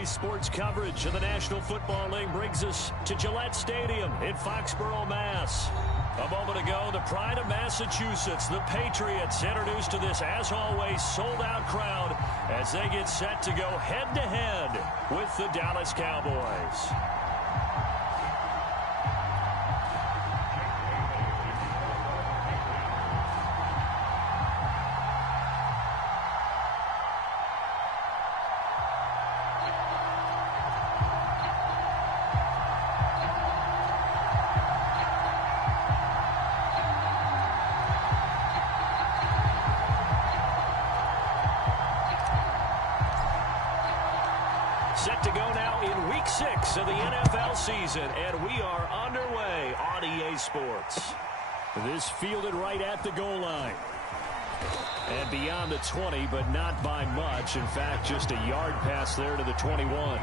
Today's sports coverage of the National Football League brings us to Gillette Stadium in Foxborough, Mass. A moment ago, the pride of Massachusetts, the Patriots, introduced to this, as always, sold-out crowd as they get set to go head-to-head with the Dallas Cowboys. Set to go now in Week 6 of the NFL season, and we are underway on EA Sports. This fielded right at the goal line. And beyond the 20, but not by much. In fact, just a yard pass there to the 21.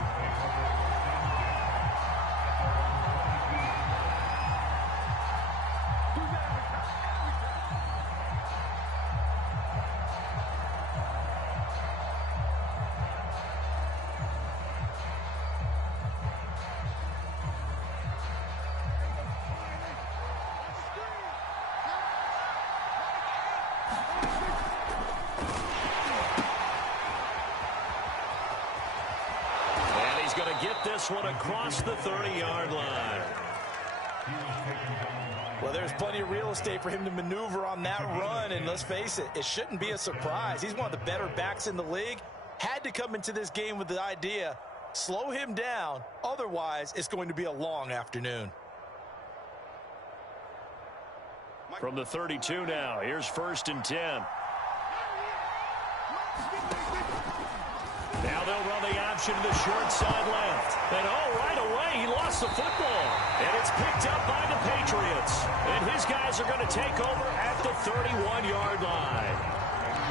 Going to get this one across the 30-yard line. Well, there's plenty of real estate for him to maneuver on that run, and let's face it, it shouldn't be a surprise. He's one of the better backs in the league. Had to come into this game with the idea, slow him down, otherwise it's going to be a long afternoon. From the 32 now, here's 1st and 10. Now they'll run the option to the short side left. And right away, he lost the football. And it's picked up by the Patriots. And his guys are going to take over at the 31-yard line.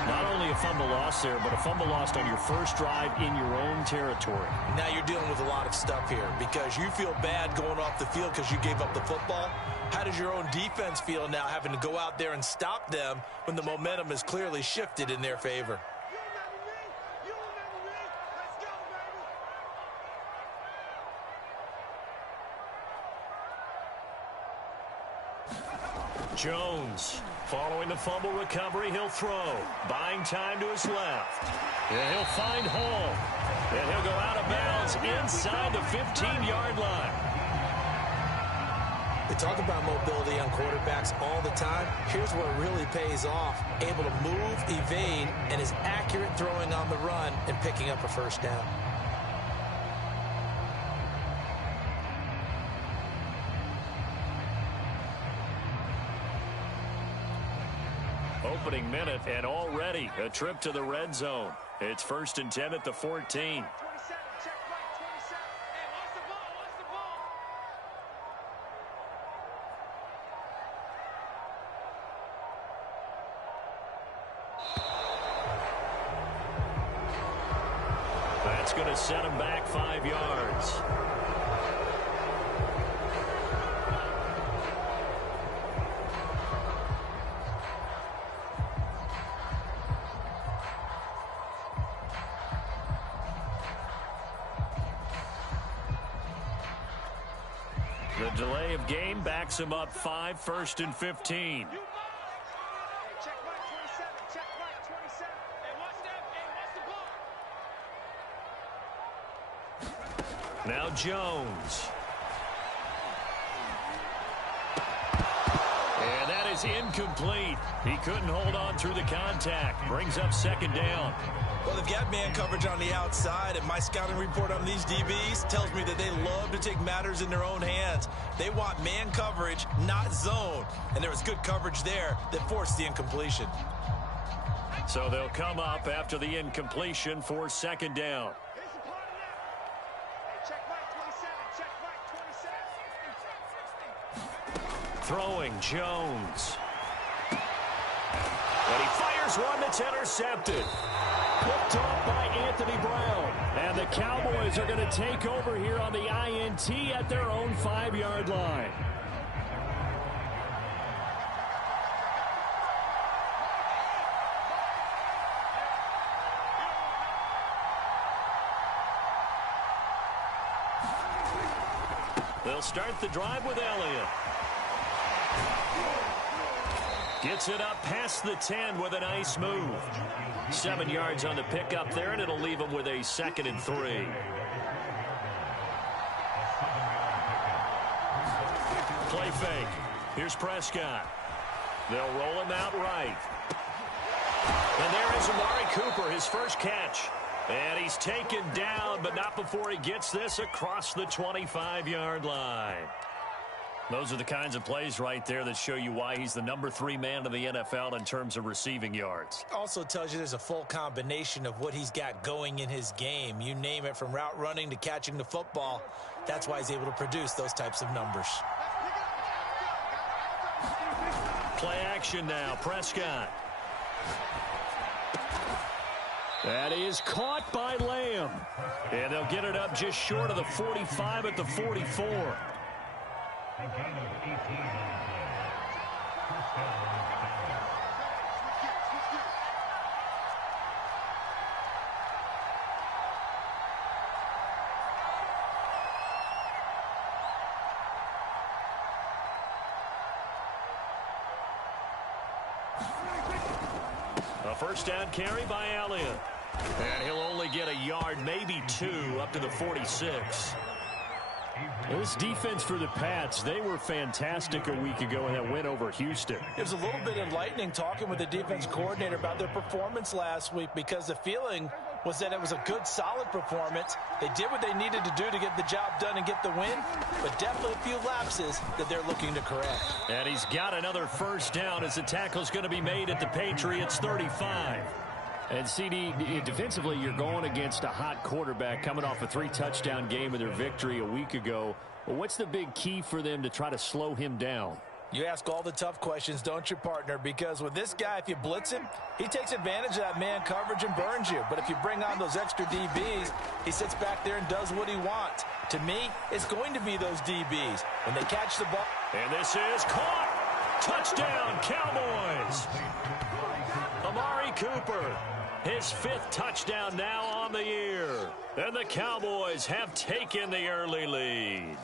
Not only a fumble loss there, but a fumble lost on your first drive in your own territory. Now you're dealing with a lot of stuff here because you feel bad going off the field because you gave up the football. How does your own defense feel now having to go out there and stop them when the momentum is clearly shifted in their favor? Jones, following the fumble recovery, he'll throw. Buying time to his left. And he'll find Hall. And he'll go out of bounds inside the 15-yard line. They talk about mobility on quarterbacks all the time. Here's where it really pays off. Able to move, evade, and is accurate throwing on the run and picking up a first down. Opening minute, and already a trip to the red zone. It's 1st and 10 at the 14. That's going to set him back 5 yards. The delay of game backs him up 5, 1st and 15. Now Jones. And that is incomplete. He couldn't hold on through the contact. Brings up 2nd down. Well, they've got man coverage on the outside, and my scouting report on these DBs tells me that they love to take matters in their own hands. They want man coverage, not zone. And there was good coverage there that forced the incompletion. So they'll come up after the incompletion for 2nd down. Throwing Jones. And he fires one that's intercepted. Picked off by Anthony Brown. And the Cowboys are going to take over here on the INT at their own 5-yard line. They'll start the drive with Elliott. Gets it up past the 10 with a nice move. 7 yards on the pickup there, and it'll leave him with a 2nd and 3. Play fake. Here's Prescott. They'll roll him out right. And there is Amari Cooper, his first catch. And he's taken down, but not before he gets this across the 25-yard line. Those are the kinds of plays right there that show you why he's the number 3 man in the NFL in terms of receiving yards. Also tells you there's a full combination of what he's got going in his game. You name it, from route running to catching the football. That's why he's able to produce those types of numbers. Play action now. Prescott. That is caught by Lamb. And they'll get it up just short of the 45 at the 44. A first down carry by Elliott. And he'll only get a yard, maybe 2, up to the 46. This defense for the Pats, they were fantastic a week ago in that win over Houston. It was a little bit enlightening talking with the defense coordinator about their performance last week, because the feeling was that it was a good, solid performance. They did what they needed to do to get the job done and get the win, but definitely a few lapses that they're looking to correct. And he's got another first down as the tackle's going to be made at the Patriots' 35. And, CD, defensively, you're going against a hot quarterback coming off a 3-touchdown game of their victory a week ago. Well, what's the big key for them to try to slow him down? You ask all the tough questions, don't you, partner? Because with this guy, if you blitz him, he takes advantage of that man coverage and burns you. But if you bring on those extra DBs, he sits back there and does what he wants. To me, it's going to be those DBs. When they catch the ball. And this is caught. Touchdown, Cowboys. Amari Cooper. His 5th touchdown now on the year. And the Cowboys have taken the early lead.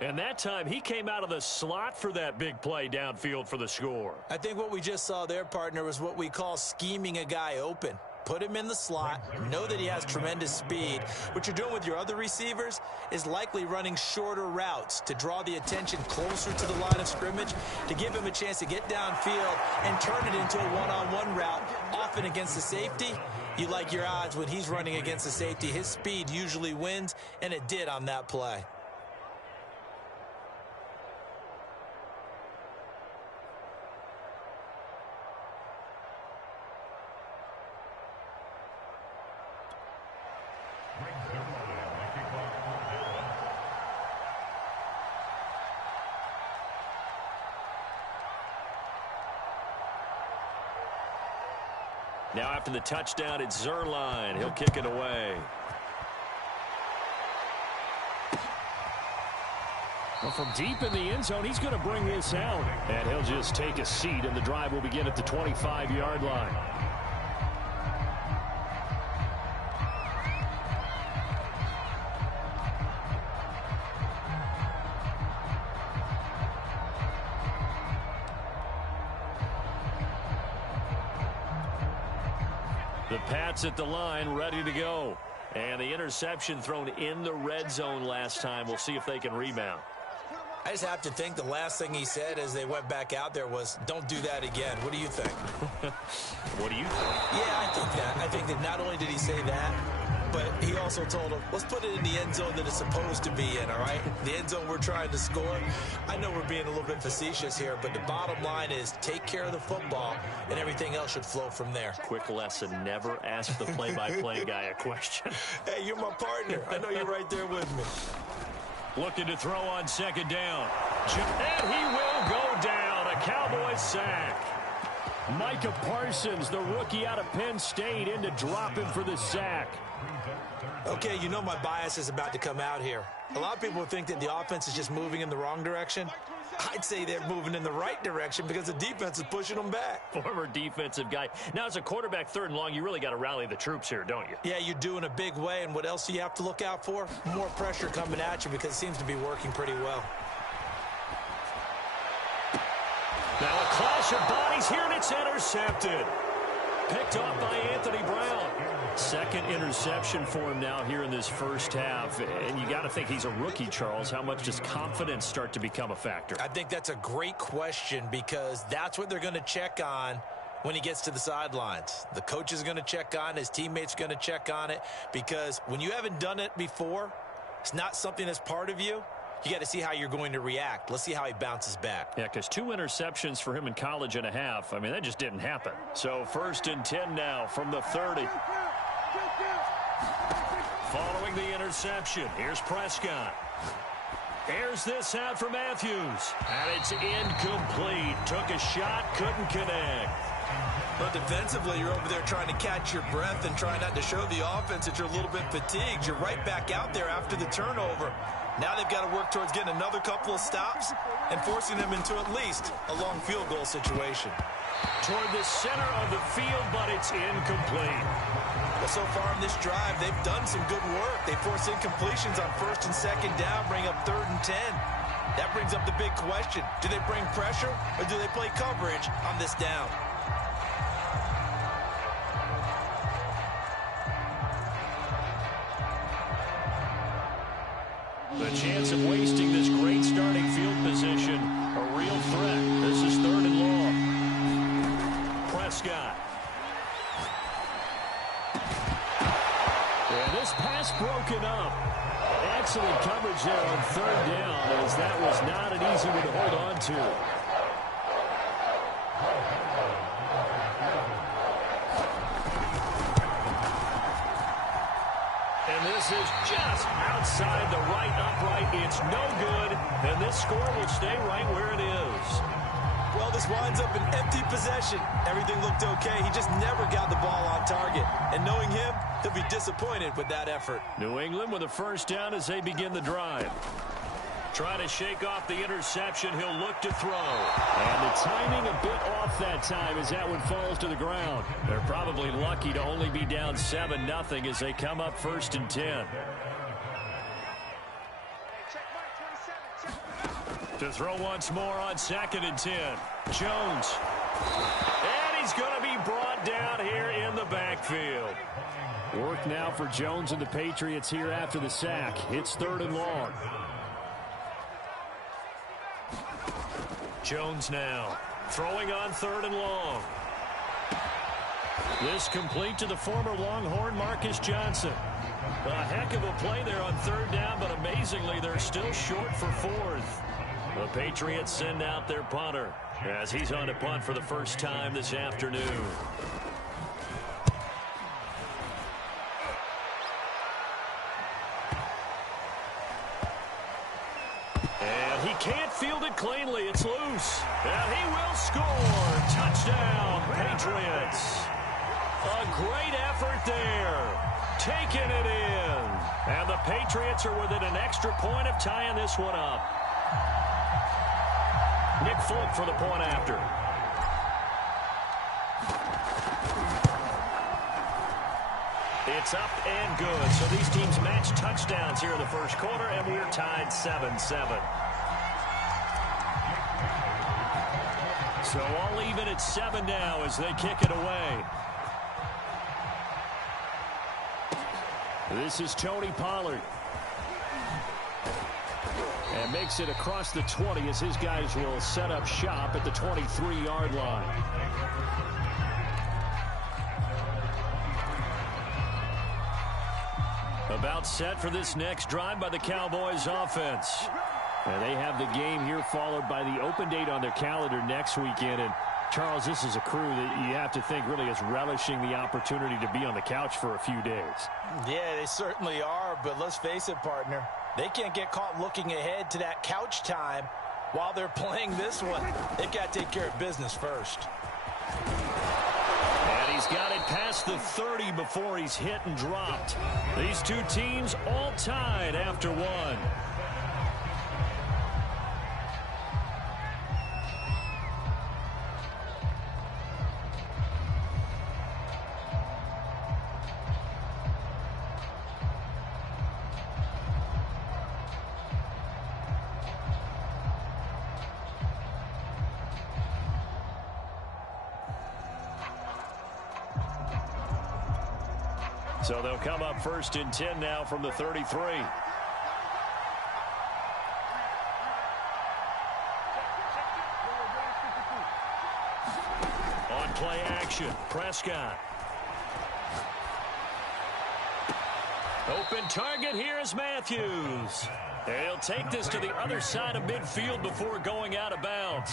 And that time, he came out of the slot for that big play downfield for the score. I think what we just saw there, partner, was what we call scheming a guy open. Put him in the slot, know that he has tremendous speed. What you're doing with your other receivers is likely running shorter routes to draw the attention closer to the line of scrimmage, to give him a chance to get downfield and turn it into a one-on-one route, often against the safety. You like your odds when he's running against the safety. His speed usually wins, and it did on that play. Now after the touchdown, it's Zerline. He'll kick it away. Well, from deep in the end zone, he's going to bring this out. And he'll just take a seat, and the drive will begin at the 25-yard line. The Pats at the line, ready to go. And the interception thrown in the red zone last time. We'll see if they can rebound. I just have to think the last thing he said as they went back out there was, don't do that again. What do you think? What do you think? Yeah, I think that. I think that not only did he say that, but he also told him, let's put it in the end zone that it's supposed to be in, all right? The end zone we're trying to score. I know we're being a little bit facetious here, but the bottom line is take care of the football, and everything else should flow from there. Quick lesson, never ask the play-by-play guy a question. Hey, you're my partner. I know you're right there with me. Looking to throw on second down. And he will go down. A Cowboys sack. Micah Parsons, the rookie out of Penn State, in to drop him for the sack. Okay, you know my bias is about to come out here. A lot of people think that the offense is just moving in the wrong direction. I'd say they're moving in the right direction because the defense is pushing them back. Former defensive guy. Now, as a quarterback, 3rd and long, you really got to rally the troops here, don't you? Yeah, you do in a big way. And what else do you have to look out for? More pressure coming at you because it seems to be working pretty well. Now a clash of bodies here, and it's intercepted. Picked off by Anthony Brown. 2nd interception for him now here in this first half. And you got to think he's a rookie, Charles. How much does confidence start to become a factor? I think that's a great question because that's what they're going to check on when he gets to the sidelines. The coach is going to check on, his teammates are going to check on it, because when you haven't done it before, it's not something that's part of you. You got to see how you're going to react. Let's see how he bounces back. Yeah, because 2 interceptions for him in college and a half. I mean, that just didn't happen. So 1st and 10 now from the 30. Following the interception, here's Prescott. Airs this out for Matthews. And it's incomplete. Took a shot, couldn't connect. But defensively, you're over there trying to catch your breath and try not to show the offense that you're a little bit fatigued. You're right back out there after the turnover. Now they've got to work towards getting another couple of stops and forcing them into at least a long field goal situation. Toward the center of the field, but it's incomplete. Well, so far in this drive, they've done some good work. They force incompletions on 1st and 2nd down, bring up 3rd and 10. That brings up the big question. Do they bring pressure or do they play coverage on this down? The chance of wasting this great starting field position, a real threat. This is 3rd and long. Prescott. And this pass broken up. Excellent coverage there on 3rd down, as that was not an easy one to hold on to. And this is just outside the right upright. It's no good, and this score will stay right where it is. Well, this winds up an empty possession. Everything looked okay. He just never got the ball on target. And knowing him, he'll be disappointed with that effort. New England with a 1st down as they begin the drive. Trying to shake off the interception. He'll look to throw. And the timing a bit off that time as that one falls to the ground. They're probably lucky to only be down 7-0 as they come up 1st and 10. To throw once more on 2nd and 10. Jones. And he's going to be brought down here in the backfield. Work now for Jones and the Patriots here after the sack. It's 3rd and long. Jones now throwing on 3rd and long. This complete to the former Longhorn Marcus Johnson. A heck of a play there on 3rd down, but amazingly they're still short for 4th. The Patriots send out their punter as he's on to punt for the first time this afternoon. And he can't field it cleanly. It's loose. And he will score. Touchdown, Patriots. A great effort there. Taking it in. And the Patriots are within an extra point of tying this one up. Nick Folk for the point after. It's up and good. So these teams match touchdowns here in the first quarter, and we're tied 7-7. So all even at 7 now as they kick it away. This is Tony Pollard. And makes it across the 20 as his guys will set up shop at the 23-yard line. About set for this next drive by the Cowboys offense. And they have the game here followed by the open date on their calendar next weekend. And Charles, this is a crew that you have to think really is relishing the opportunity to be on the couch for a few days. Yeah, they certainly are, but let's face it, partner. They can't get caught looking ahead to that couch time while they're playing this one. They've got to take care of business first. And he's got it past the 30 before he's hit and dropped. These two teams all tied after one. So they'll come up 1st and 10 now from the 33. On play action, Prescott. Open target here is Matthews. He'll take this to the other side of midfield before going out of bounds.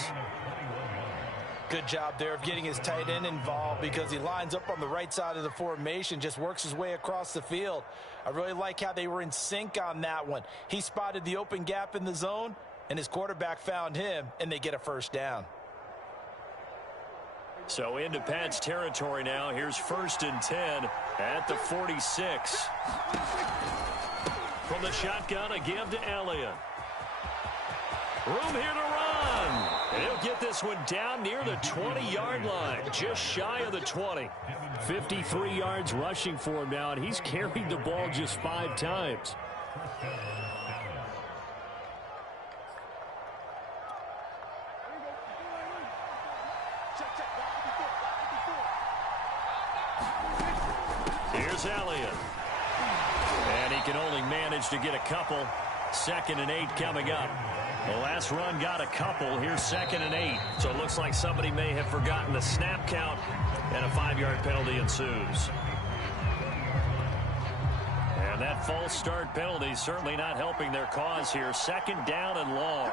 Good job there of getting his tight end involved because he lines up on the right side of the formation, just works his way across the field. I really like how they were in sync on that one. He spotted the open gap in the zone, and his quarterback found him, and they get a first down. So into Pat's territory now. Here's 1st and 10 at the 46. From the shotgun, a give to Elliott. Room here to run. And he'll get this one down near the 20-yard line, just shy of the 20. 53 yards rushing for him now, and he's carried the ball just 5 times. Here's Elliott. And he can only manage to get a couple. 2nd and 8 coming up. The last run got a couple. Here's 2nd and 8. So it looks like somebody may have forgotten the snap count, and a 5-yard penalty ensues. And that false start penalty certainly not helping their cause here. 2nd down and long.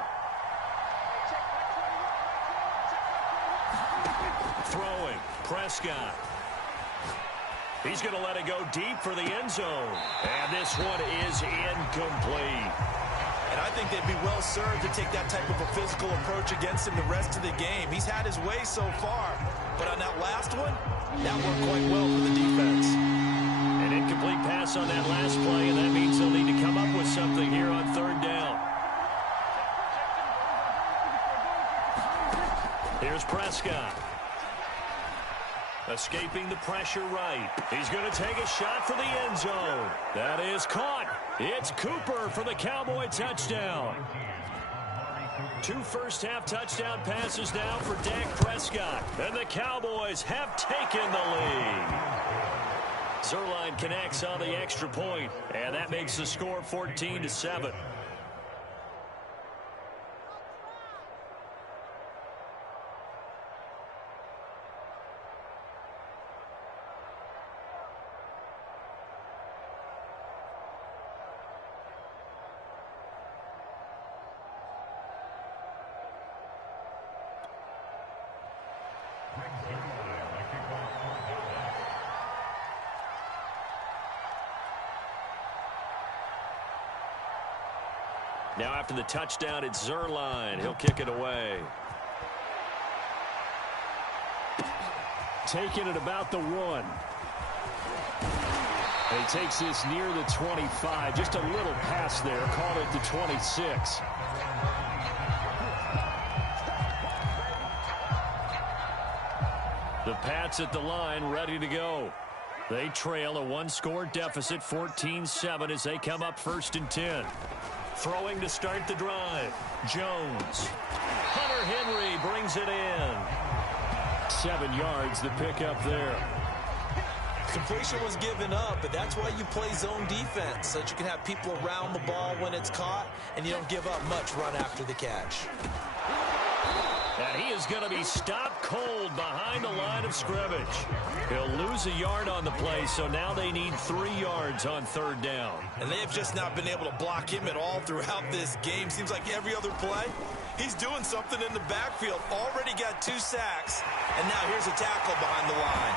Throwing, Prescott. He's going to let it go deep for the end zone. And this one is incomplete. And I think they'd be well served to take that type of a physical approach against him the rest of the game. He's had his way so far. But on that last one, that worked quite well for the defense. An incomplete pass on that last play, and that means they'll need to come up with something here on 3rd down. Here's Prescott. Escaping the pressure right. He's going to take a shot for the end zone. That is caught. It's Cooper for the Cowboy touchdown. 2 first-half touchdown passes now for Dak Prescott. And the Cowboys have taken the lead. Zuerlein connects on the extra point, and that makes the score 14-7. Now after the touchdown, it's Zuerlein. He'll kick it away. Taking it about the 1. And he takes this near the 25. Just a little pass there. Called it the 26. The Pats at the line, ready to go. They trail a 1-score deficit, 14-7, as they come up 1st and 10. Throwing to start the drive. Jones. Hunter Henry brings it in. 7 yards, the pickup there. Completion was given up, but that's why you play zone defense, so that you can have people around the ball when it's caught, and you don't give up much run after the catch. And he is going to be stopped cold behind the line of scrimmage. He'll lose a yard on the play, so now they need 3 yards on 3rd down. And they have just not been able to block him at all throughout this game. Seems like every other play, he's doing something in the backfield. Already got 2 sacks, and now here's a tackle behind the line.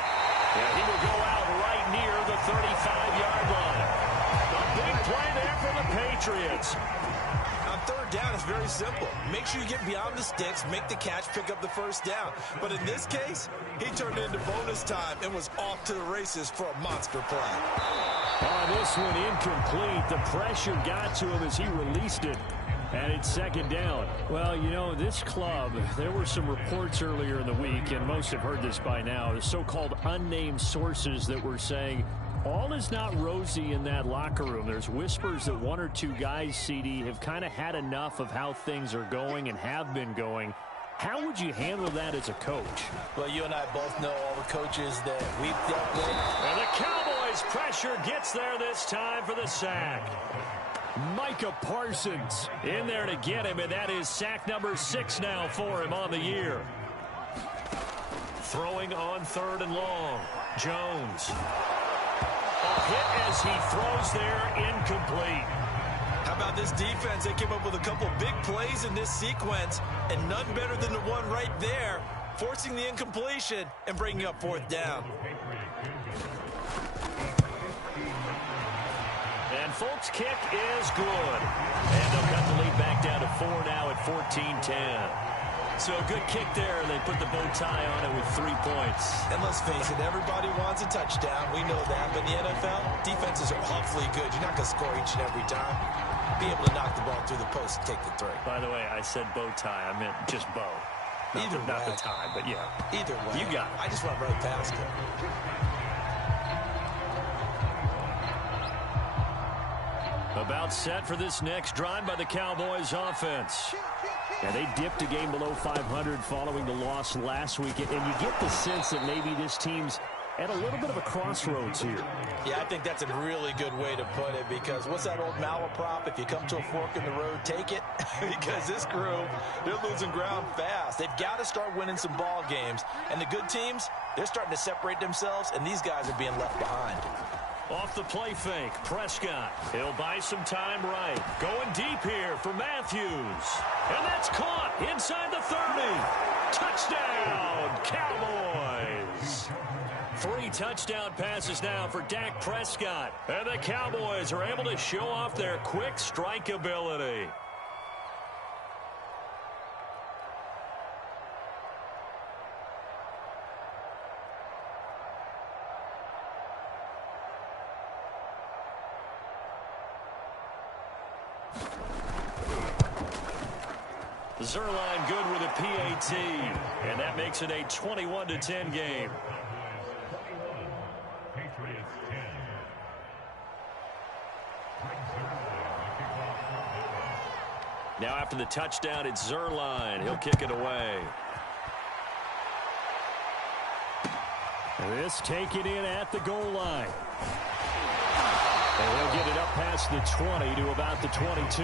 Yeah, he will go out right near the 35-yard line. A big play there for the Patriots. On 3rd down, it's very simple. Make sure you get beyond the sticks, make the catch, pick up the 1st down. But in this case, he turned into bonus time and was off to the races for a monster play. This one incomplete. The pressure got to him as he released it. And it's 2nd down. Well, you know, this club, there were some reports earlier in the week, and most have heard this by now, the so-called unnamed sources that were saying all is not rosy in that locker room. There's whispers that 1 or 2 guys, CD, have kind of had enough of how things are going and have been going. How would you handle that as a coach? Well, you and I both know all the coaches that we've dealt with. And the Cowboys As pressure gets there this time for the sack. Micah Parsons in there to get him, and that is sack number 6 now for him on the year. Throwing on 3rd and long. Jones. A hit as he throws there, incomplete. How about this defense? They came up with a couple big plays in this sequence, and none better than the one right there, forcing the incompletion and bringing up 4th down. And Folk's kick is good. And they'll cut the lead back down to 4 now at 14-10. So a good kick there, and they put the bow tie on it with 3 points. And let's face it, everybody wants a touchdown. We know that. But in the NFL, defenses are awfully good. You're not going to score each and every time. Be able to knock the ball through the post and take the 3. By the way, I said bow tie. I meant just bow. Not the tie, but yeah. Either way. You got it. I just went right past it. About set for this next drive by the Cowboys offense. Yeah, they dipped a game below 500 following the loss last week, and you get the sense that maybe this team's at a little bit of a crossroads here. Yeah, I think that's a really good way to put it, because what's that old malaprop? If you come to a fork in the road, take it. Because this crew, they're losing ground fast. They've got to start winning some ball games. And the good teams, they're starting to separate themselves, and these guys are being left behind. Off the play fake, Prescott. He'll buy some time right. Going deep here for Matthews. And that's caught inside the 30. Touchdown, Cowboys. 3 touchdown passes now for Dak Prescott. And the Cowboys are able to show off their quick strike ability. Zerline good with a PAT, and that makes it a 21-10 game. Now after the touchdown, it's Zerline. He'll kick it away. This taken in at the goal line. And he'll get it up past the 20 to about the 22.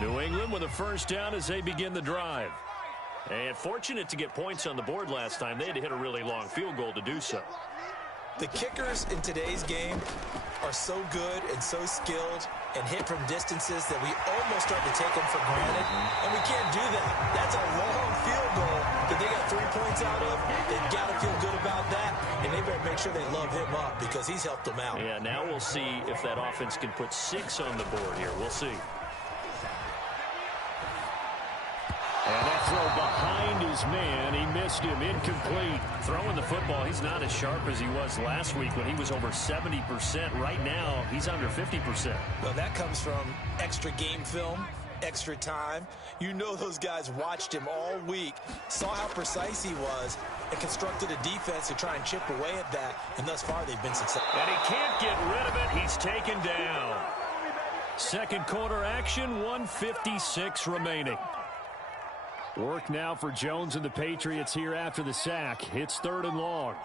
New England with a first down as they begin the drive. And fortunate to get points on the board last time. They had to hit a really long field goal to do so. The kickers in today's game are so good and so skilled and hit from distances that we almost start to take them for granted. And we can't do that. That's a long field goal that they got 3 points out of. They've got to feel good about that. And they better make sure they love him up, because he's helped them out. Yeah, now we'll see if that offense can put 6 on the board here. We'll see. And that throw behind his man. He missed him. Incomplete. Throwing the football, he's not as sharp as he was last week when he was over 70%. Right now, he's under 50%. Well, that comes from extra game film, extra time. You know those guys watched him all week, saw how precise he was, and constructed a defense to try and chip away at that. And thus far, they've been successful. And he can't get rid of it. He's taken down. Second quarter action, 1:56 remaining. Work now for Jones and the Patriots here after the sack. It's 3rd and long.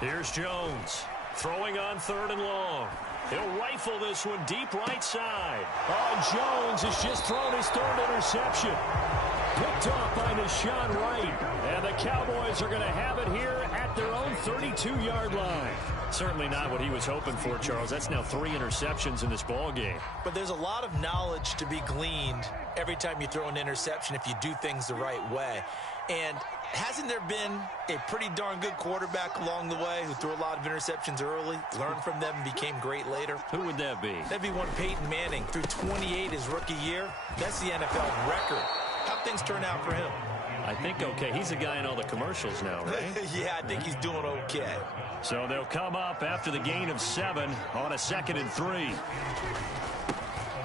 Here's Jones throwing on 3rd and long. He'll rifle this one deep right side. Oh, Jones has just thrown his 3rd interception. Picked off by Deshaun Wright. And the Cowboys are going to have it here at their own 32-yard line. Certainly not what he was hoping for, Charles. That's now 3 interceptions in this ball game. But there's a lot of knowledge to be gleaned every time you throw an interception if you do things the right way. And hasn't there been a pretty darn good quarterback along the way who threw a lot of interceptions early, learned from them, and became great later? Who would that be? That'd be one Peyton Manning. Threw 28 his rookie year. That's the NFL record. How'd things turn out for him? I think okay. He's a guy in all the commercials now, right? Yeah, I think he's doing okay. So they'll come up after the gain of 7 on a 2nd and 3.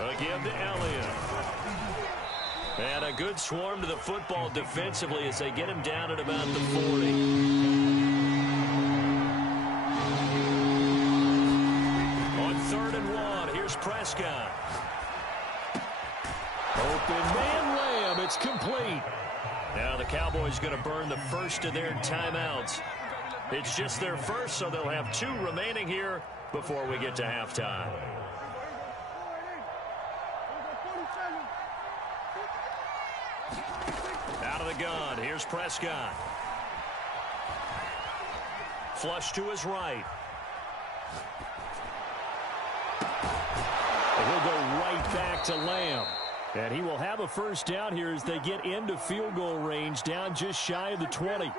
Again to Elliott. And a good swarm to the football defensively as they get him down at about the 40. On 3rd and 1, here's Prescott. Open man Lamb, it's complete. Now the Cowboys going to burn the first of their timeouts. It's just their first, so they'll have 2 remaining here before we get to halftime. Out of the gun, here's Prescott. Flush to his right. And he'll go right back to Lamb. And he will have a first down here as they get into field goal range, down just shy of the 20.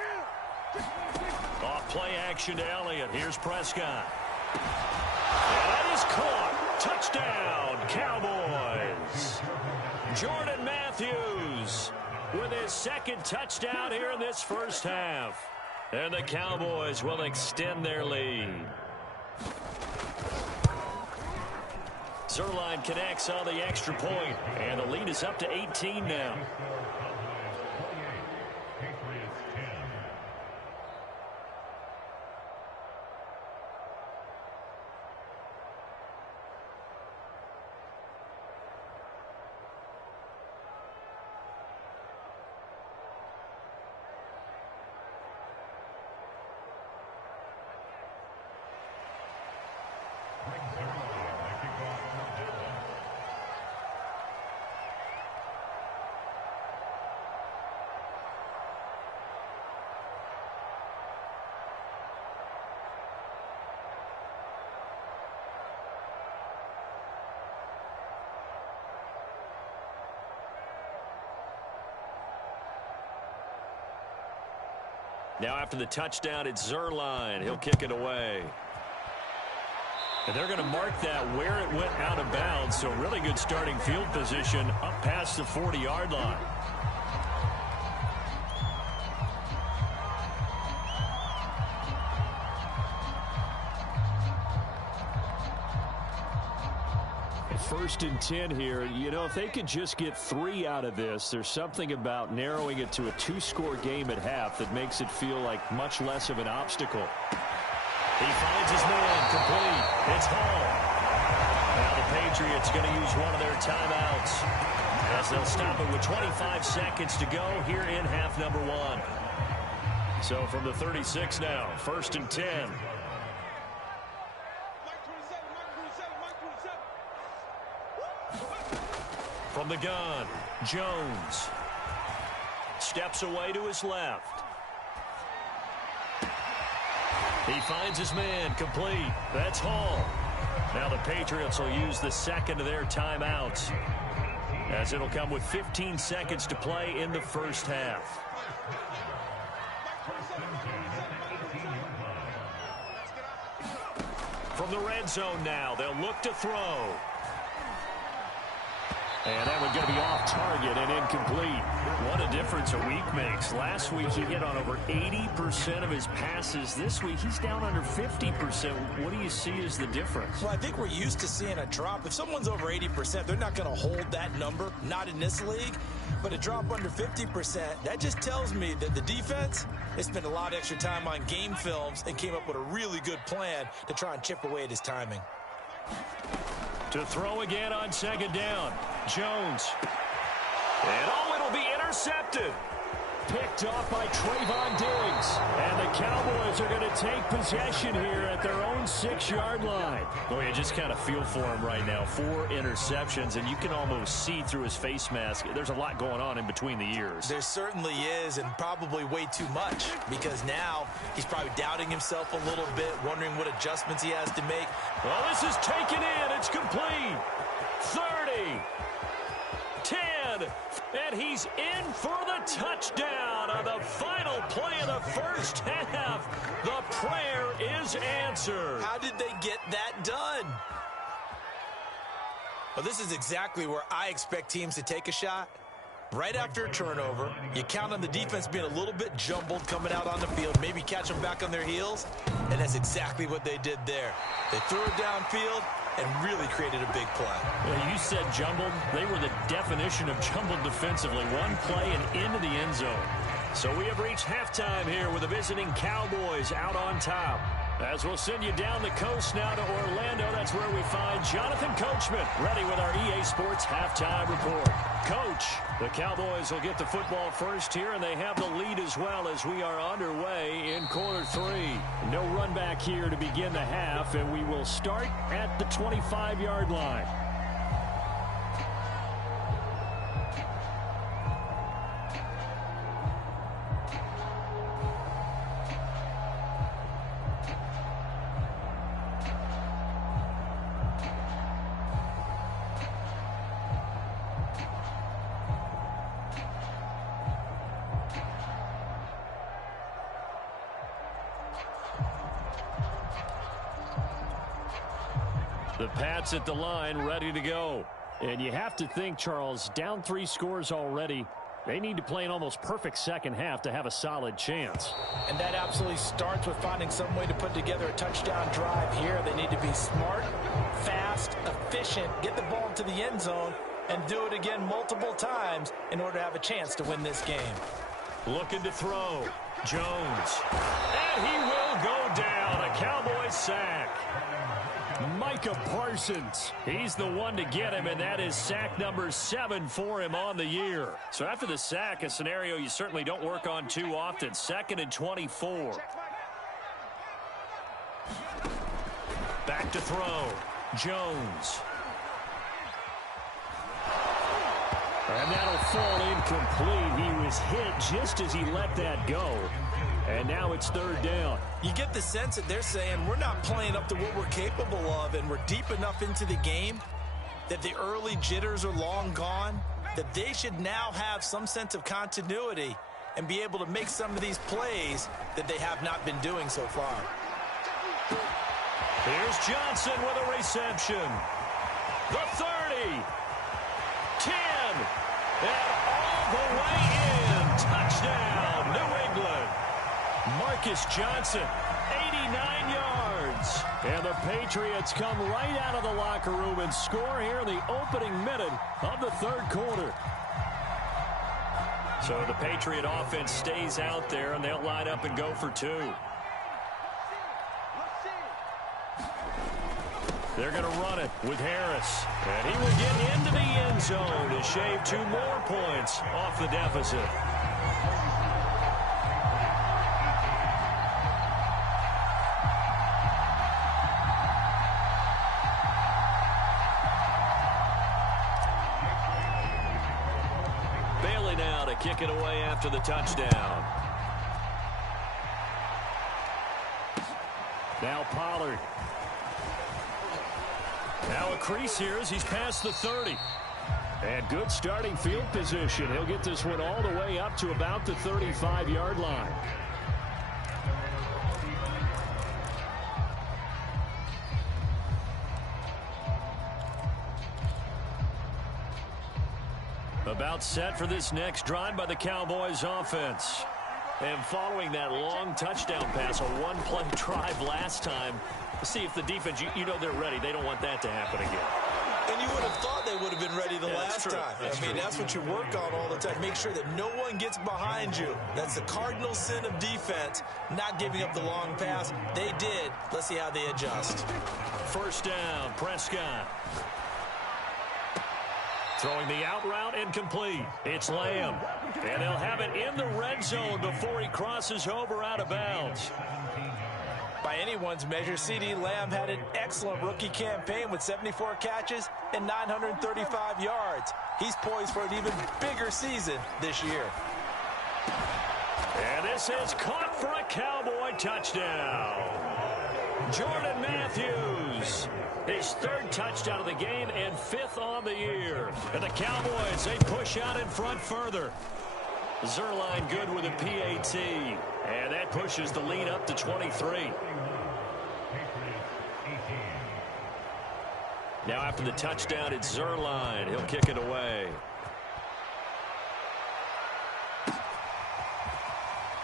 Off play action to Elliott. Here's Prescott. And that is caught. Touchdown, Cowboys. Jordan Matthews with his second touchdown here in this first half. And the Cowboys will extend their lead. Zerline connects on the extra point, and the lead is up to 18 now. Now after the touchdown, it's Zerline. He'll kick it away. And they're going to mark that where it went out of bounds. So really good starting field position up past the 40-yard line. First and 10 here. You know, if they could just get 3 out of this, there's something about narrowing it to a 2-score game at half that makes it feel like much less of an obstacle. He finds his man complete. It's Hall. Now the Patriots going to use one of their timeouts as they'll stop it with 25 seconds to go here in half number 1. So from the 36 now, first and 10. From the gun, Jones steps away to his left. He finds his man complete. That's Hall. Now the Patriots will use the second of their timeouts as it'll come with 15 seconds to play in the first half. From the red zone now, they'll look to throw. And that one's going to be off target and incomplete. What a difference a week makes. Last week he hit on over 80% of his passes. This week he's down under 50%. What do you see as the difference? Well, I think we're used to seeing a drop. If someone's over 80%, they're not going to hold that number. Not in this league. But a drop under 50%, that just tells me that the defense has spent a lot of extra time on game films and came up with a really good plan to try and chip away at his timing. To throw again on second down. Jones. And it'll be intercepted. Picked off by Trayvon Diggs. And the Cowboys are going to take possession here at their own 6-yard line. Oh, you just kind of feel for him right now. 4 interceptions, and you can almost see through his face mask. There's a lot going on in between the ears. There certainly is, and probably way too much, because now he's probably doubting himself a little bit, wondering what adjustments he has to make. Well, this is taken in. It's complete. 30. 10, and he's in for the touchdown on the final play of the first half. The prayer is answered. How did they get that done? Well, this is exactly where I expect teams to take a shot. Right after a turnover, you count on the defense being a little bit jumbled coming out on the field, maybe catch them back on their heels, and that's exactly what they did there. They threw it downfield and really created a big play. Well, you said jumbled. They were the definition of jumbled defensively. One play and into the end zone. So we have reached halftime here with the visiting Cowboys out on top. As we'll send you down the coast now to Orlando, that's where we find Jonathan Coachman, ready with our EA Sports halftime report. Coach, the Cowboys will get the football first here, and they have the lead as well as we are underway in quarter 3. No run back here to begin the half, and we will start at the 25-yard line. The Pats at the line, ready to go. And you have to think, Charles, down 3 scores already. They need to play an almost perfect second half to have a solid chance. And that absolutely starts with finding some way to put together a touchdown drive here. They need to be smart, fast, efficient, get the ball to the end zone, and do it again multiple times in order to have a chance to win this game. Looking to throw. Jones. And he will go down. A Cowboys sack. Micah Parsons. He's the one to get him, and that is sack number 7 for him on the year. So after the sack, a scenario you certainly don't work on too often. 2nd and 24. Back to throw. Jones. And that'll fall incomplete. He was hit just as he let that go. And now it's 3rd down. You get the sense that they're saying we're not playing up to what we're capable of, and we're deep enough into the game that the early jitters are long gone, that they should now have some sense of continuity and be able to make some of these plays that they have not been doing so far. Here's Johnson with a reception. The 30. 10. And all the way in. Touchdown, New England. Marcus Johnson, 89 yards. And the Patriots come right out of the locker room and score here in the opening minute of the 3rd quarter. So the Patriot offense stays out there, and they'll line up and go for 2. They're going to run it with Harris. And he will get into the end zone to shave 2 more points off the deficit. Bailey now to kick it away after the touchdown. Now Pollard. Now a crease here as he's past the 30. And good starting field position. He'll get this one all the way up to about the 35-yard line. About set for this next drive by the Cowboys offense. And following that long touchdown pass, a one-play drive last time, see if the defense, you know they're ready. They don't want that to happen again. And you would have thought they would have been ready the last time. That's what you work on all the time. Make sure that no one gets behind you. That's the cardinal sin of defense, not giving up the long pass. They did. Let's see how they adjust. 1st down, Prescott. Throwing the out route incomplete. It's Lamb. And they'll have it in the red zone before he crosses over out of bounds. By anyone's measure, CeeDee Lamb had an excellent rookie campaign with 74 catches and 935 yards. He's poised for an even bigger season this year. And this is caught for a Cowboy touchdown. Jordan Matthews, his 3rd touchdown of the game and 5th on the year. And the Cowboys, they push out in front further. Zerline good with a PAT. And that pushes the lead up to 23. Now after the touchdown, it's Zerline. He'll kick it away.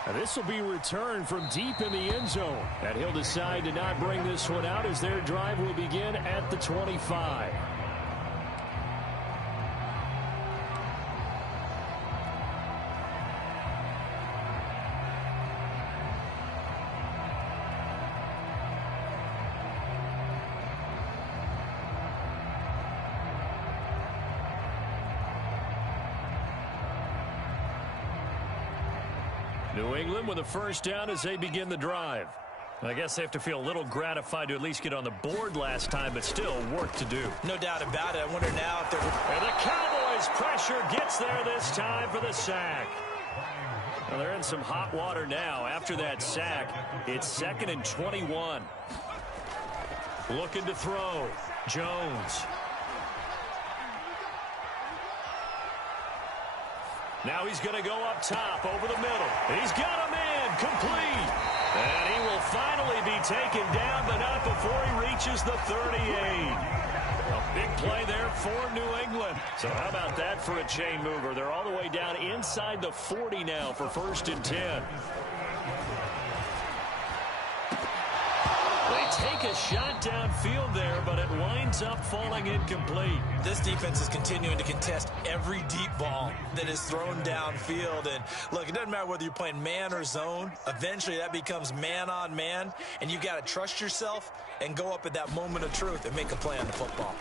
And this will be returned from deep in the end zone. And he'll decide to not bring this one out as their drive will begin at the 25. New England with a first down as they begin the drive. I guess they have to feel a little gratified to at least get on the board last time, but still work to do. No doubt about it. I wonder now if they're... And the Cowboys pressure gets there this time for the sack. Well, they're in some hot water now. After that sack, it's 2nd and 21. Looking to throw. Jones. Now he's going to go up top over the middle. He's got him in. Complete. And he will finally be taken down, but not before he reaches the 38. A big play there for New England. So how about that for a chain mover? They're all the way down inside the 40 now for 1st and 10. They take a shot downfield there, but it winds up falling incomplete. This defense is continuing to contest every deep ball that is thrown downfield. And look, it doesn't matter whether you're playing man or zone. Eventually that becomes man on man, and you've got to trust yourself and go up at that moment of truth and make a play on the football.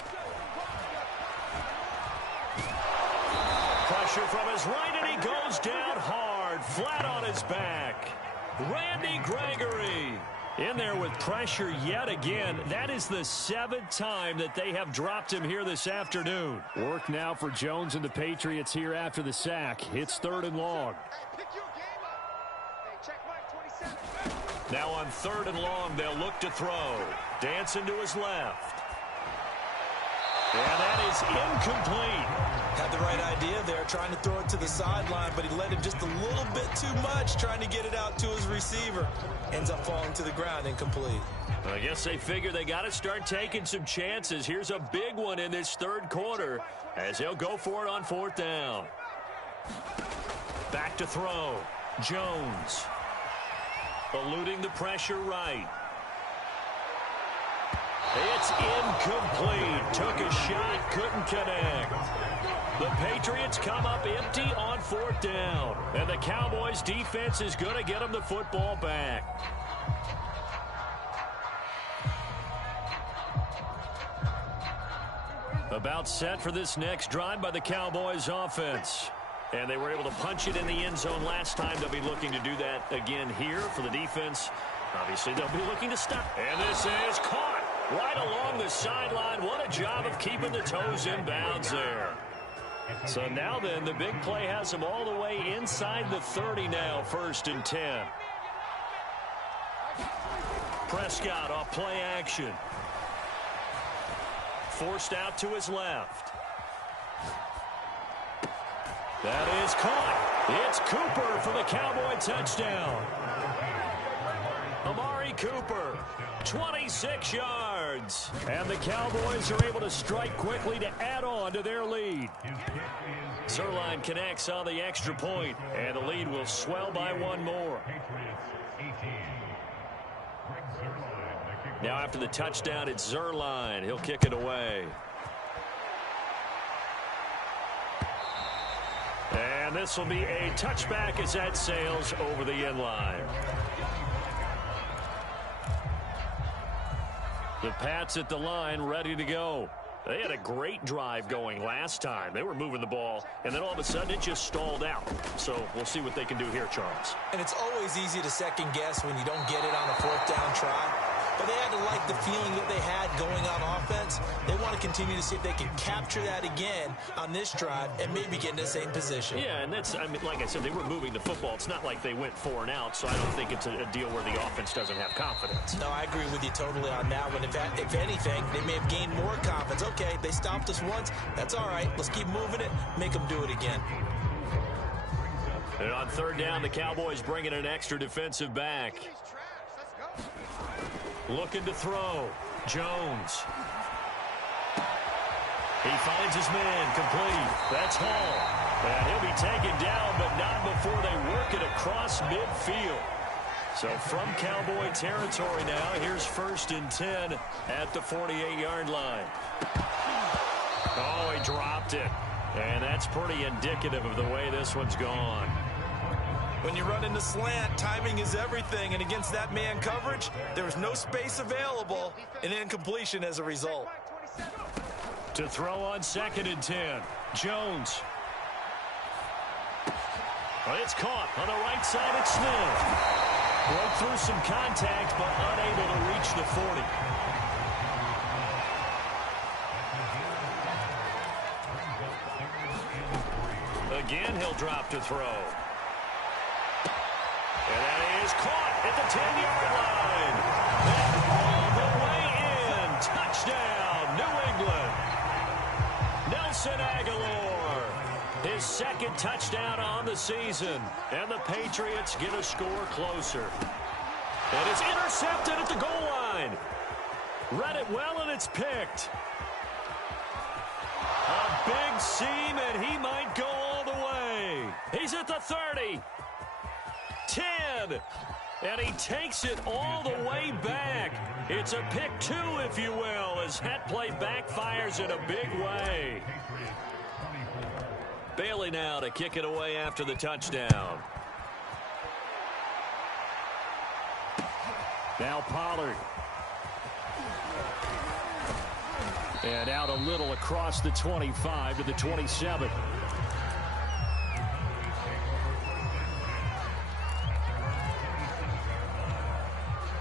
Pressure from his right, and he goes down hard, flat on his back. Randy Gregory in there with pressure yet again. That is the 7th time that they have dropped him here this afternoon. Work now for Jones and the Patriots here after the sack. It's 3rd and long. Now on 3rd and long, they'll look to throw. Dancing to his left. And that is incomplete. Had the right idea there, trying to throw it to the sideline, but he led him just a little bit too much, trying to get it out to his receiver. Ends up falling to the ground, incomplete. I guess they figure they got to start taking some chances. Here's a big one in this 3rd quarter as they'll go for it on 4th down. Back to throw. Jones. Eluding the pressure right. It's incomplete. Took a shot, couldn't connect. The Patriots come up empty on 4th down. And the Cowboys defense is going to get them the football back. About set for this next drive by the Cowboys offense. And they were able to punch it in the end zone last time. They'll be looking to do that again here for the defense. Obviously, they'll be looking to stop. And this is caught right along the sideline. What a job of keeping the toes in bounds there. So now then, the big play has them all the way inside the 30 now, 1st and 10. Prescott off play action. Forced out to his left. That is caught. It's Cooper for the Cowboy touchdown. Amari Cooper, 26 yards. And the Cowboys are able to strike quickly to add on to their lead. Zerline connects on the extra point, and the lead will swell by one more. Now after the touchdown, it's Zerline. He'll kick it away. And this will be a touchback as that sails over the end line. The Pats at the line ready to go. They had a great drive going last time. They were moving the ball, and then all of a sudden it just stalled out. So we'll see what they can do here, Charles. And it's always easy to second guess when you don't get it on a 4th down try. But they had to like the feeling that they had going on offense. They want to continue to see if they can capture that again on this drive and maybe get in the same position. Yeah, and that's, I mean, like I said, they were moving the football. It's not like they went 4 and out, so I don't think it's a deal where the offense doesn't have confidence. No, I agree with you totally on that one. If anything, they may have gained more confidence. Okay, they stopped us once. That's all right. Let's keep moving it. Make them do it again. And on 3rd down, the Cowboys bring in an extra defensive back. Looking to throw. Jones. He finds his man complete. That's Hall. And he'll be taken down, but not before they work it across midfield. So from Cowboy territory now, here's 1st and 10 at the 48-yard line. Oh, he dropped it. And that's pretty indicative of the way this one's gone. When you run into slant, timing is everything, and against that man coverage, there was no space available, and incompletion as a result. To throw on 2nd and 10, Jones. It's caught on the right side at Smith. Broke through some contact, but unable to reach the 40. Again, he'll drop to throw. And that is caught at the 10-yard line. And all the way in. Touchdown, New England. Nelson Aguilar. His second touchdown on the season. And the Patriots get a score closer. And it's intercepted at the goal line. Read it well, and it's picked. A big seam, and he might go all the way. He's at the 30. 10. And he takes it all the way back. It's a pick two, if you will, as that play backfires in a big way. Bailey now to kick it away after the touchdown. Now Pollard. And out a little across the 25 to the 27.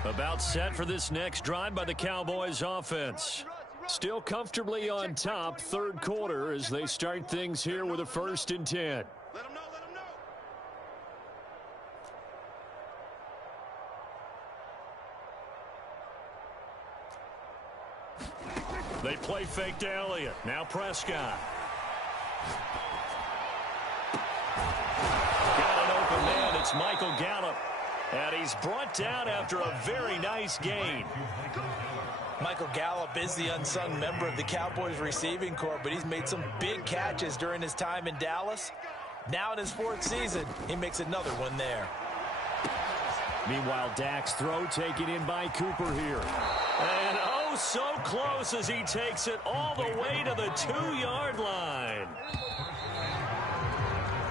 About set for this next drive by the Cowboys offense. Still comfortably on top, third quarter, as they start things here with a 1st and 10. Let them know, let them know. They play fake to Elliott. Now Prescott. Got an open man. It's Michael Gallup. And he's brought down after a very nice gain. Michael Gallup is the unsung member of the Cowboys receiving corps, but he's made some big catches during his time in Dallas. Now in his 4th season, he makes another one there. Meanwhile, Dak's throw taken in by Cooper here. And oh, so close as he takes it all the way to the 2-yard line.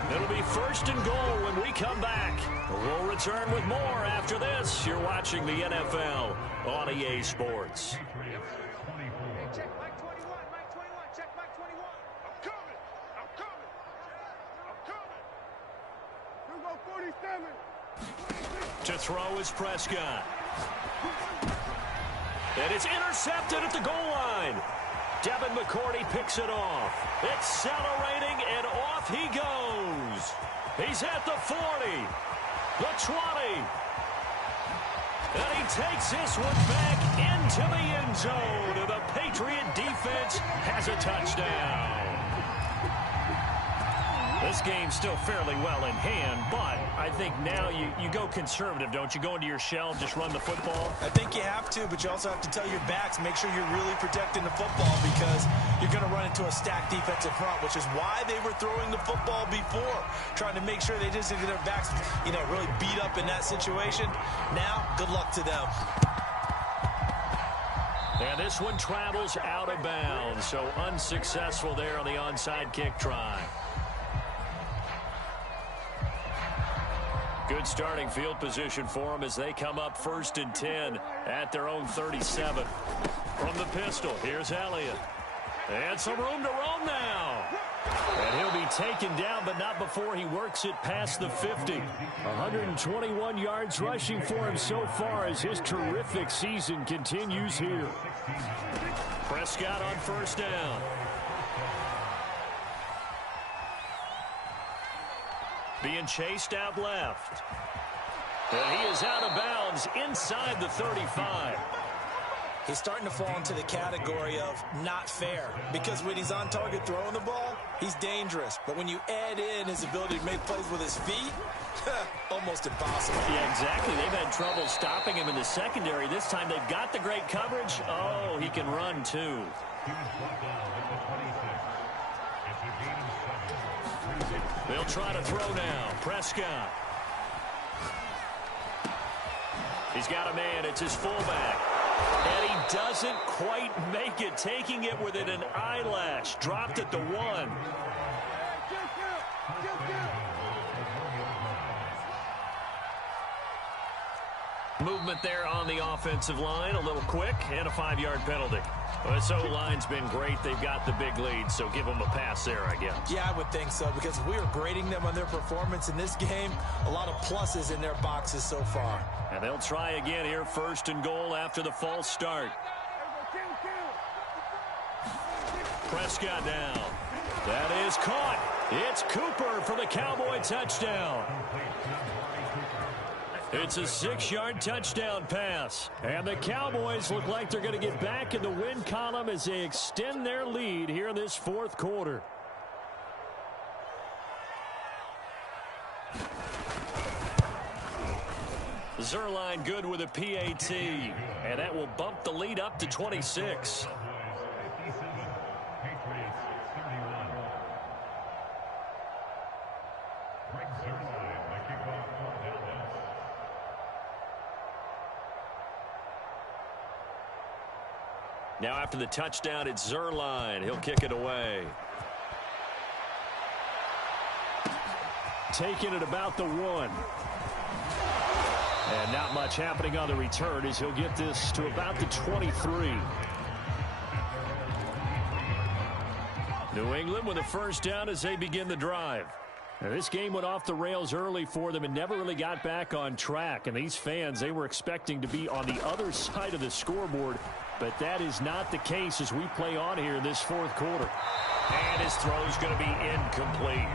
It'll be 1st and goal when we come back. We'll return with more after this. You're watching the NFL on EA Sports. Check Mike 21, Mike 21, check Mike 21. I'm coming, I'm coming, I'm coming. Here go 47. To throw is Prescott. And it's intercepted at the goal line. Devin McCourty picks it off. Accelerating, and off he goes. He's at the 40, the 20. And he takes this one back into the end zone. And the Patriot defense has a touchdown. This game's still fairly well in hand, but I think now you go conservative, don't you? Go into your shell and just run the football? I think you have to, but you also have to tell your backs, make sure you're really protecting the football because you're going to run into a stacked defensive front, which is why they were throwing the football before, trying to make sure they just get their backs, really beat up in that situation. Now, good luck to them. And this one travels out of bounds, so unsuccessful there on the onside kick try. Good starting field position for them as they come up 1st and 10 at their own 37. From the pistol, here's Elliott. And some room to roam now. And he'll be taken down, but not before he works it past the 50. 121 yards rushing for him so far as his terrific season continues here. Prescott on 1st down. Being chased out left. And he is out of bounds inside the 35. He's starting to fall into the category of not fair because when he's on target throwing the ball, he's dangerous. But when you add in his ability to make plays with his feet, almost impossible. Yeah, exactly. They've had trouble stopping him in the secondary. This time they've got the great coverage. Oh, he can run too. They'll try to throw now. Prescott. He's got a man. It's his fullback. And he doesn't quite make it, taking it within an eyelash. Dropped at the 1. Movement there on the offensive line. A little quick and a 5-yard penalty. Well, this O-line's been great. They've got the big lead, so give them a pass there, I guess. Yeah, I would think so, because we are grading them on their performance in this game. A lot of pluses in their boxes so far. And they'll try again here, 1st and goal after the false start. Prescott now. That is caught. It's Cooper for the Cowboy touchdown. It's a 6-yard touchdown pass. And the Cowboys look like they're going to get back in the win column as they extend their lead here in this 4th quarter. Zerline good with a PAT. And that will bump the lead up to 26. Now after the touchdown, it's Zerline. He'll kick it away. Taking it about the 1. And not much happening on the return as he'll get this to about the 23. New England with a 1st down as they begin the drive. Now, this game went off the rails early for them and never really got back on track. And these fans, they were expecting to be on the other side of the scoreboard. But that is not the case as we play on here in this 4th quarter. And his throw is going to be incomplete.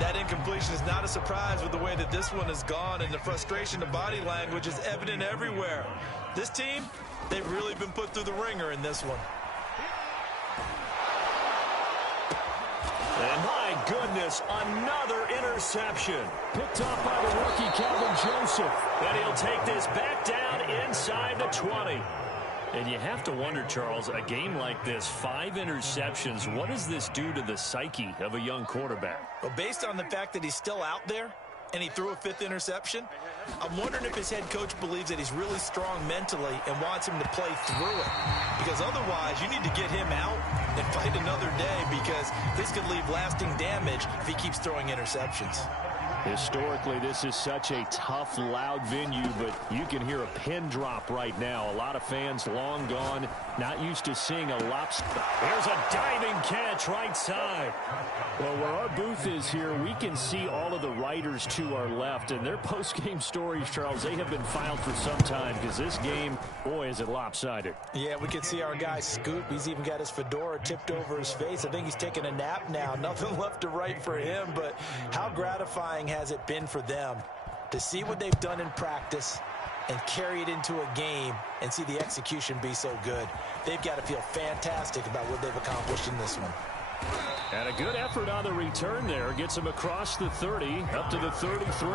That incompletion is not a surprise with the way that this one has gone, and the frustration, the body language is evident everywhere. This team, they've really been put through the ringer in this one. And my goodness, another interception. Picked up by the rookie Calvin Joseph. And he'll take this back down inside the 20. And you have to wonder, Charles, a game like this, 5 interceptions, what does this do to the psyche of a young quarterback? Well, based on the fact that he's still out there and he threw a 5th interception, I'm wondering if his head coach believes that he's really strong mentally and wants him to play through it. Because otherwise, you need to get him out and fight another day, because this could leave lasting damage if he keeps throwing interceptions. Historically, this is such a tough, loud venue, but you can hear a pin drop right now. A lot of fans long gone, not used to seeing a lobster. There's a diving catch right side. Well, where our booth is here, we can see all of the writers to our left, and their post-game stories, Charles, they have been filed for some time, because this game, boy, is it lopsided. Yeah, we can see our guy Scoop. He's even got his fedora tipped over his face. I think he's taking a nap now. Nothing left to write for him, but how gratifying has it been for them to see what they've done in practice and carry it into a game and see the execution be so good. They've got to feel fantastic about what they've accomplished in this one. And a good effort on the return there. Gets him across the 30, up to the 33.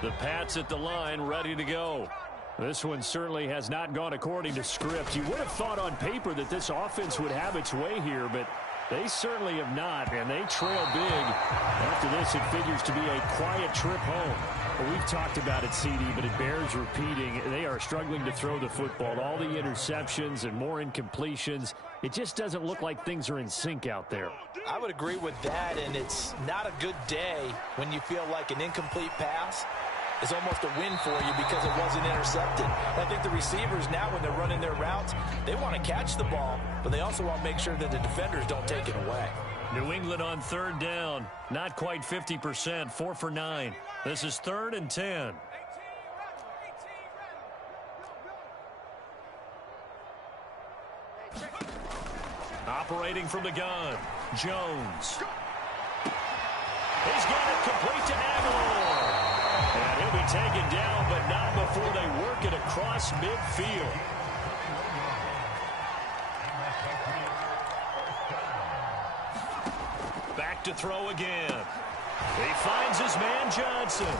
The Pats at the line, ready to go. This one certainly has not gone according to script. You would have thought on paper that this offense would have its way here, but they certainly have not, and they trail big. After this, it figures to be a quiet trip home. Well, we've talked about it, CD, but it bears repeating. They are struggling to throw the football. All the interceptions and more incompletions. It just doesn't look like things are in sync out there. I would agree with that, and it's not a good day when you feel like an incomplete pass is almost a win for you because it wasn't intercepted. I think the receivers now, when they're running their routes, they want to catch the ball, but they also want to make sure that the defenders don't take it away. New England on 3rd down. Not quite 50%, 4 for 9. This is 3rd and 10. Operating from the gun, Jones. He's got it complete to Aguilar. And he'll be taken down, but not before they work it across midfield. Back to throw again. He finds his man Johnson.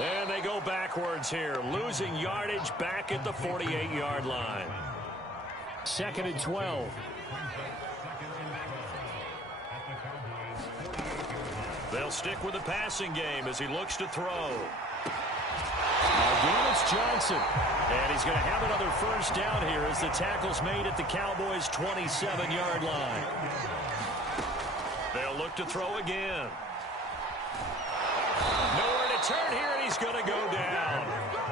And they go backwards here, losing yardage back at the 48-yard line. 2nd and 12. They'll stick with the passing game as he looks to throw. Again, it's Johnson. And he's going to have another 1st down here as the tackle's made at the Cowboys' 27-yard line. They'll look to throw again. Nowhere to turn here, and he's going to go down.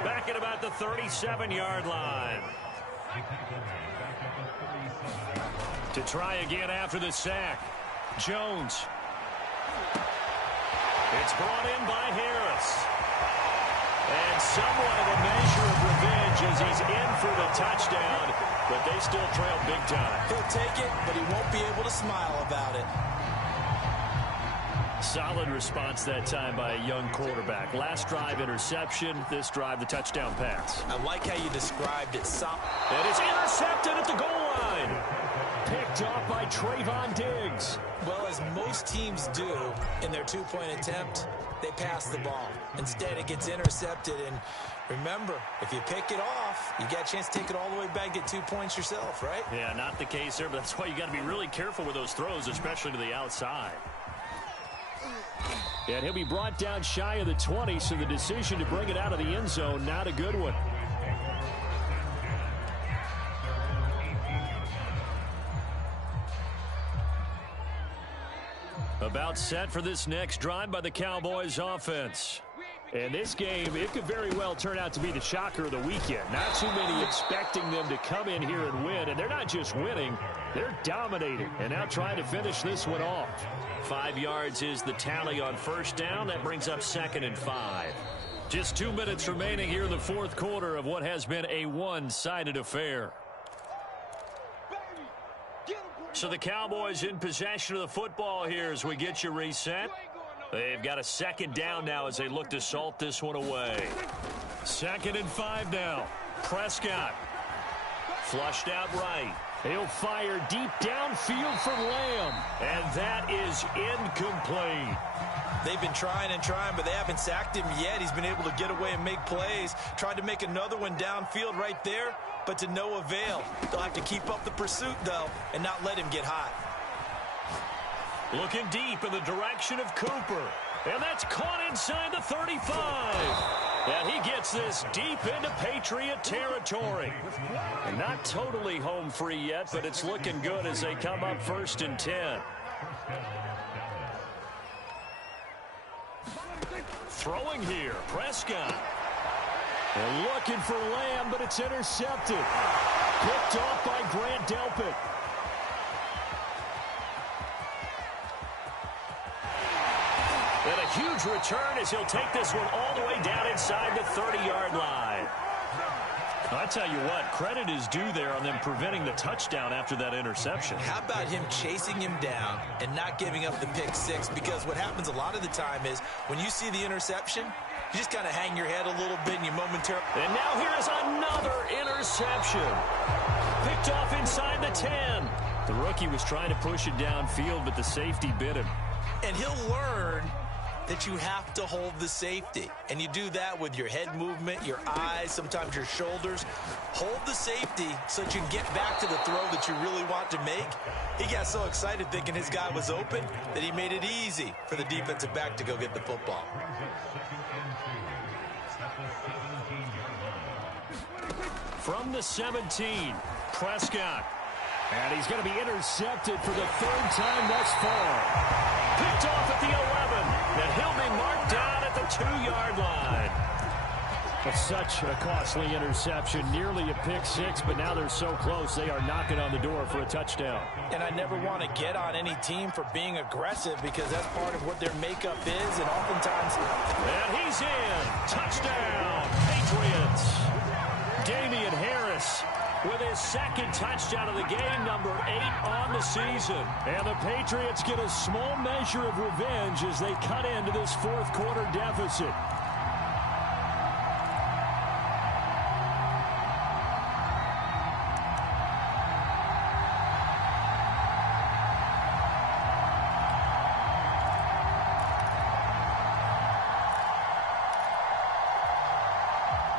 Back at about the 37-yard line. To try again after the sack. Jones. It's brought in by Harris. And somewhat of a measure of revenge as he's in for the touchdown, but they still trail big time. He'll take it, but he won't be able to smile about it. Solid response that time by a young quarterback. Last drive, interception. This drive, the touchdown pass. I like how you described it. And it's intercepted at the goal line. Picked off by Trayvon Diggs. Well, as most teams do in their two-point attempt, they pass the ball. Instead, it gets intercepted. And remember, if you pick it off, you got a chance to take it all the way back, get 2 points yourself, right? Yeah, not the case there, but that's why you got to be really careful with those throws, especially to the outside. And he'll be brought down shy of the 20, so the decision to bring it out of the end zone, not a good one. About set for this next drive by the Cowboys offense. And this game, it could very well turn out to be the shocker of the weekend. Not too many expecting them to come in here and win. And they're not just winning, they're dominating. And now trying to finish this one off. 5 yards is the tally on first down. That brings up 2nd and 5. Just 2 minutes remaining here in the fourth quarter of what has been a one-sided affair. So the Cowboys in possession of the football here as we get you reset. They've got a 2nd down now as they look to salt this one away. 2nd and 5 now. Prescott. Flushed out right. He'll fire deep downfield for Lamb. And that is incomplete. They've been trying and trying, but they haven't sacked him yet. He's been able to get away and make plays. Tried to make another one downfield right there, but to no avail. They'll have to keep up the pursuit, though, and not let him get hot. Looking deep in the direction of Cooper. And that's caught inside the 35. And he gets this deep into Patriot territory. And not totally home free yet, but it's looking good as they come up 1st and 10. Throwing here, Prescott. And looking for Lamb, but it's intercepted. Picked off by Grant Delpit. And a huge return as he'll take this one all the way down inside the 30-yard line. I tell you what, credit is due there on them preventing the touchdown after that interception. How about him chasing him down and not giving up the pick six? Because what happens a lot of the time is when you see the interception, you just kind of hang your head a little bit and you momentarily. And now here is another interception. Picked off inside the 10. The rookie was trying to push it downfield, but the safety bit him. And he'll learn that you have to hold the safety. And you do that with your head movement, your eyes, sometimes your shoulders. Hold the safety so that you can get back to the throw that you really want to make. He got so excited thinking his guy was open that he made it easy for the defensive back to go get the football. From the 17, Prescott. And he's going to be intercepted for the 3rd time thus far. Picked off at the 11. And he'll be marked down at the 2-yard line. It's such a costly interception. Nearly a pick six, but now they're so close they are knocking on the door for a touchdown. And I never want to get on any team for being aggressive because that's part of what their makeup is. And oftentimes... And he's in. Touchdown, Patriots. Damian Harris with his 2nd touchdown of the game, number 8 on the season. And the Patriots get a small measure of revenge as they cut into this 4th quarter deficit.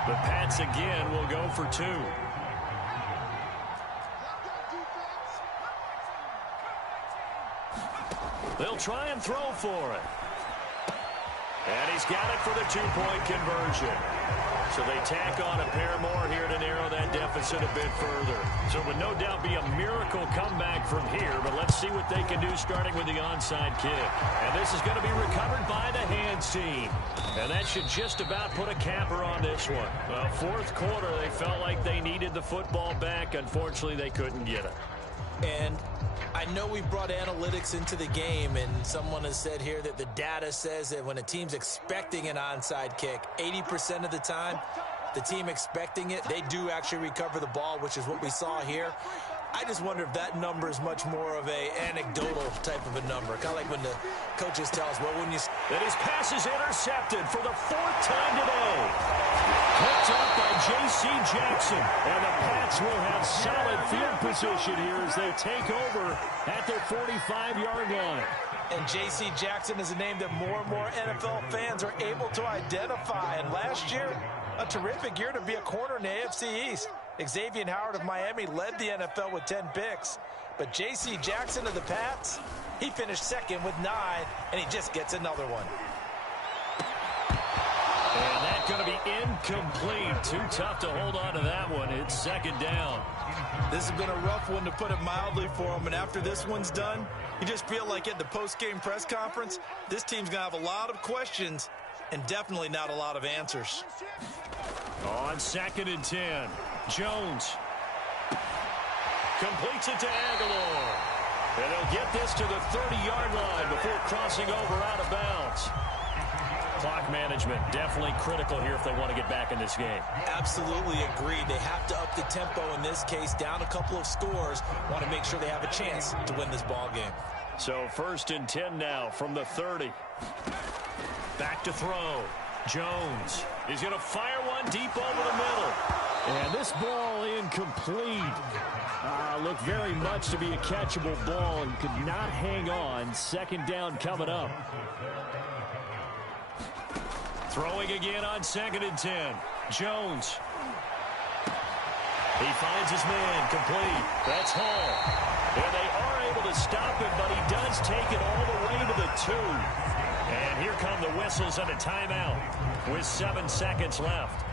The Pats again will go for 2. They'll try and throw for it. And he's got it for the two-point conversion. So they tack on a pair more here to narrow that deficit a bit further. So it would no doubt be a miracle comeback from here, but let's see what they can do starting with the onside kick. And this is going to be recovered by the hands team. And that should just about put a capper on this one. Well, fourth quarter, they felt like they needed the football back. Unfortunately, they couldn't get it. And I know we brought analytics into the game, and someone has said here that the data says that when a team's expecting an onside kick, 80% of the time, the team expecting it, they do actually recover the ball, which is what we saw here. I just wonder if that number is much more of a anecdotal type of a number. Kind of like when the coaches tell us, well, when you... That his pass is intercepted for the fourth time today. Picked up by J.C. Jackson. And the Pats will have solid field position here as they take over at their 45-yard line. And J.C. Jackson is a name that more and more NFL fans are able to identify. And last year, a terrific year to be a corner in the AFC East. Xavier Howard of Miami led the NFL with 10 picks. But J.C. Jackson of the Pats, he finished second with 9, and he just gets another one. And that's going to be incomplete. Too tough to hold on to that one. It's second down. This has been a rough one, to put it mildly, for him. And after this one's done, you just feel like at the post-game press conference, this team's going to have a lot of questions and definitely not a lot of answers. On 2nd and 10, Jones completes it to Aguilar. And they'll get this to the 30-yard line before crossing over out of bounds. Clock management definitely critical here if they want to get back in this game. Absolutely agreed. They have to up the tempo in this case, down a couple of scores. Want to make sure they have a chance to win this ball game. So 1st and 10 now from the 30. Back to throw. Jones is going to fire one deep over the middle. And this ball incomplete. Looked very much to be a catchable ball and could not hang on. 2nd down coming up. Throwing again on 2nd and 10. Jones. He finds his man complete. That's Hall. And they are able to stop him, but he does take it all the way to the 2. And here come the whistles and a timeout with 7 seconds left.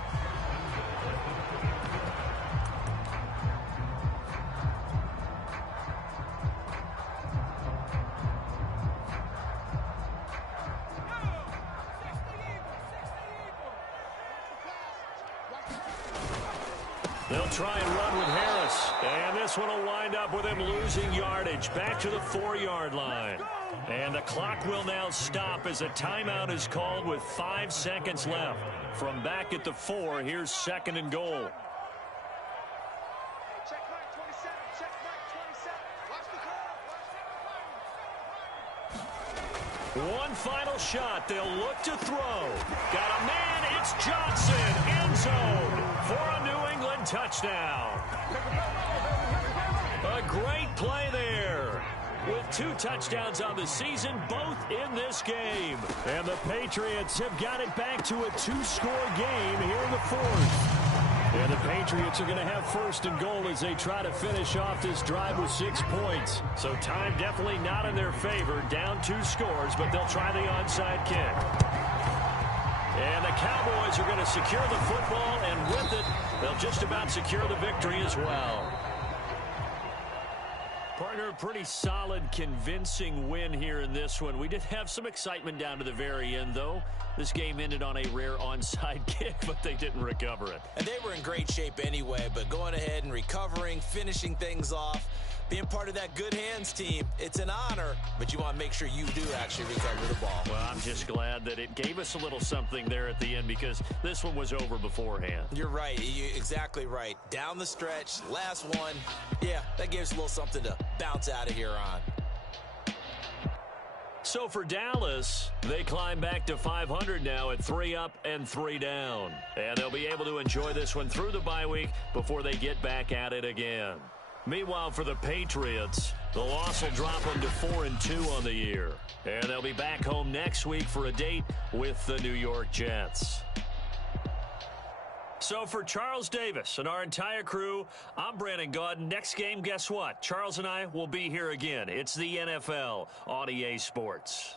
They'll try and run with Harris. And this one will wind up with him losing yardage back to the 4-yard line. And the clock will now stop as a timeout is called with 5 seconds left. From back at the 4, here's 2nd and goal. Check mark 27. Check mark 27. Watch the curve. One final shot. They'll look to throw. Got a man. It's Johnson. End zone for a New England touchdown. A great play there. With 2 touchdowns on the season, both in this game. And the Patriots have got it back to a 2-score game here in the 4th. And the Patriots are going to have 1st and goal as they try to finish off this drive with 6 points. So time definitely not in their favor. Down 2 scores, but they'll try the onside kick. And the Cowboys are going to secure the football, and with it, they'll just about secure the victory as well. Partner, pretty solid, convincing win here in this one. We did have some excitement down to the very end, though. This game ended on a rare onside kick, but they didn't recover it. And they were in great shape anyway, but going ahead and recovering, finishing things off, being part of that good hands team, it's an honor, but you want to make sure you do actually recover the ball. Well, I'm just glad that it gave us a little something there at the end because this one was over beforehand. You're right. You're exactly right. Down the stretch, last one. Yeah, that gives us a little something to bounce out of here on. So for Dallas, they climb back to 500 now at 3 up and 3 down. And they'll be able to enjoy this one through the bye week before they get back at it again. Meanwhile, for the Patriots, the loss will drop them to 4-2 on the year. And they'll be back home next week for a date with the New York Jets. So for Charles Davis and our entire crew, I'm Brandon Gaudin. Next game, guess what? Charles and I will be here again. It's the NFL on EA Sports.